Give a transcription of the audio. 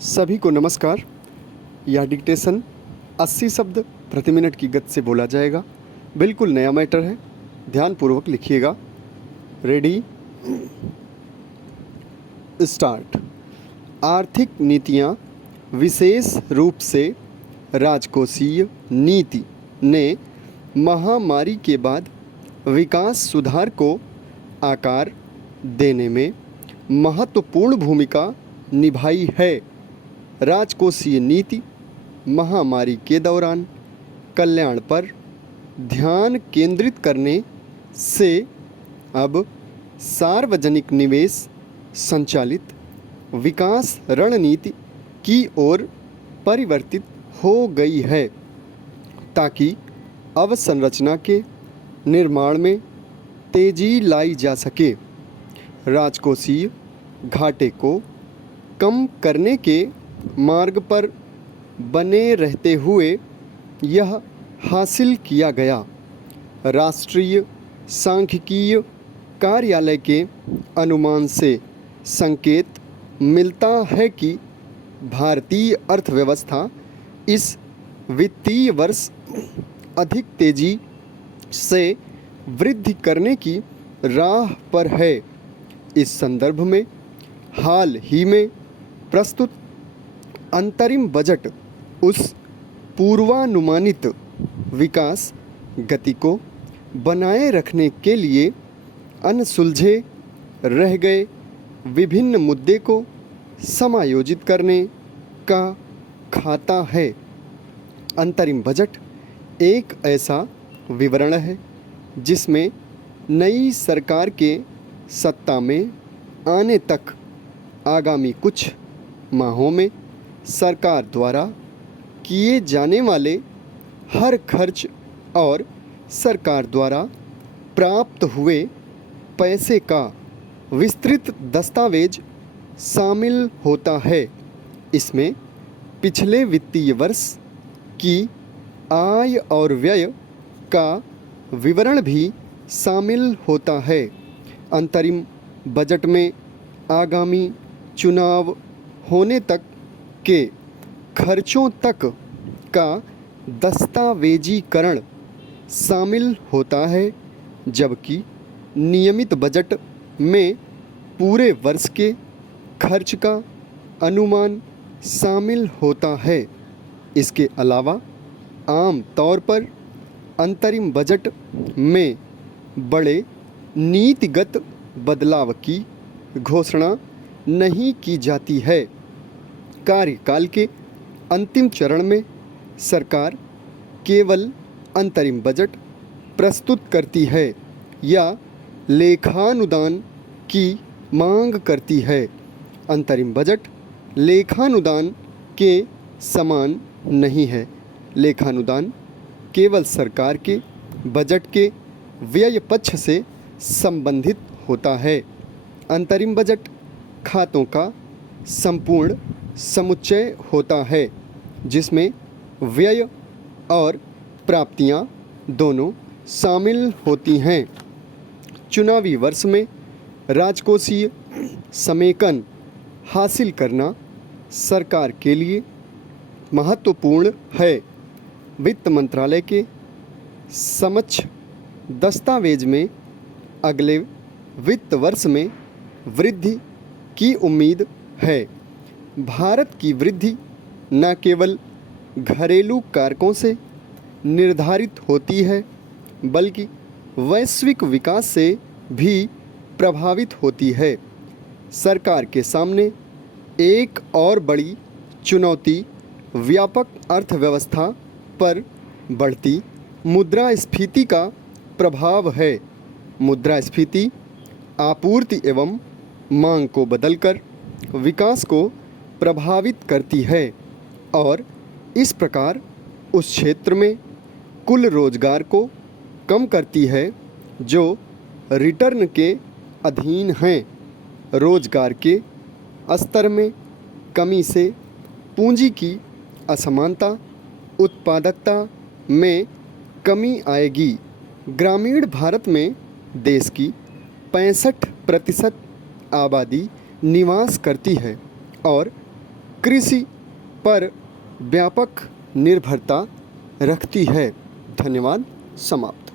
सभी को नमस्कार। यह डिक्टेशन 80 शब्द प्रति मिनट की गति से बोला जाएगा। बिल्कुल नया मैटर है, ध्यानपूर्वक लिखिएगा। Ready, start. आर्थिक नीतियाँ, विशेष रूप से राजकोषीय नीति ने महामारी के बाद विकास सुधार को आकार देने में महत्वपूर्ण भूमिका निभाई है। राजकोषीय नीति महामारी के दौरान कल्याण पर ध्यान केंद्रित करने से अब सार्वजनिक निवेश संचालित विकास रणनीति की ओर परिवर्तित हो गई है, ताकि अवसंरचना के निर्माण में तेजी लाई जा सके। राजकोषीय घाटे को कम करने के मार्ग पर बने रहते हुए यह हासिल किया गया। राष्ट्रीय सांख्यिकीय कार्यालय के अनुमान से संकेत मिलता है कि भारतीय अर्थव्यवस्था इस वित्तीय वर्ष अधिक तेजी से वृद्धि करने की राह पर है। इस संदर्भ में हाल ही में प्रस्तुत अंतरिम बजट उस पूर्वानुमानित विकास गति को बनाए रखने के लिए अनसुलझे रह गए विभिन्न मुद्दे को समायोजित करने का खाता है। अंतरिम बजट एक ऐसा विवरण है जिसमें नई सरकार के सत्ता में आने तक आगामी कुछ माहों में सरकार द्वारा किए जाने वाले हर खर्च और सरकार द्वारा प्राप्त हुए पैसे का विस्तृत दस्तावेज शामिल होता है। इसमें पिछले वित्तीय वर्ष की आय और व्यय का विवरण भी शामिल होता है। अंतरिम बजट में आगामी चुनाव होने तक के खर्चों तक का दस्तावेजीकरण शामिल होता है, जबकि नियमित बजट में पूरे वर्ष के खर्च का अनुमान शामिल होता है। इसके अलावा आम तौर पर अंतरिम बजट में बड़े नीतिगत बदलाव की घोषणा नहीं की जाती है। कार्यकाल के अंतिम चरण में सरकार केवल अंतरिम बजट प्रस्तुत करती है या लेखानुदान की मांग करती है। अंतरिम बजट लेखानुदान के समान नहीं है। लेखानुदान केवल सरकार के बजट के व्यय पक्ष से संबंधित होता है। अंतरिम बजट खातों का संपूर्ण समुच्चय होता है, जिसमें व्यय और प्राप्तियां दोनों शामिल होती हैं। चुनावी वर्ष में राजकोषीय समेकन हासिल करना सरकार के लिए महत्वपूर्ण है। वित्त मंत्रालय के समक्ष दस्तावेज में अगले वित्त वर्ष में वृद्धि की उम्मीद है। भारत की वृद्धि न केवल घरेलू कारकों से निर्धारित होती है, बल्कि वैश्विक विकास से भी प्रभावित होती है। सरकार के सामने एक और बड़ी चुनौती व्यापक अर्थव्यवस्था पर बढ़ती मुद्रास्फीति का प्रभाव है। मुद्रास्फीति आपूर्ति एवं मांग को बदलकर विकास को प्रभावित करती है और इस प्रकार उस क्षेत्र में कुल रोजगार को कम करती है जो रिटर्न के अधीन हैं। रोजगार के स्तर में कमी से पूंजी की असमानता, उत्पादकता में कमी आएगी। ग्रामीण भारत में देश की 65% आबादी निवास करती है और कृषि पर व्यापक निर्भरता रखती है। धन्यवाद। समाप्त।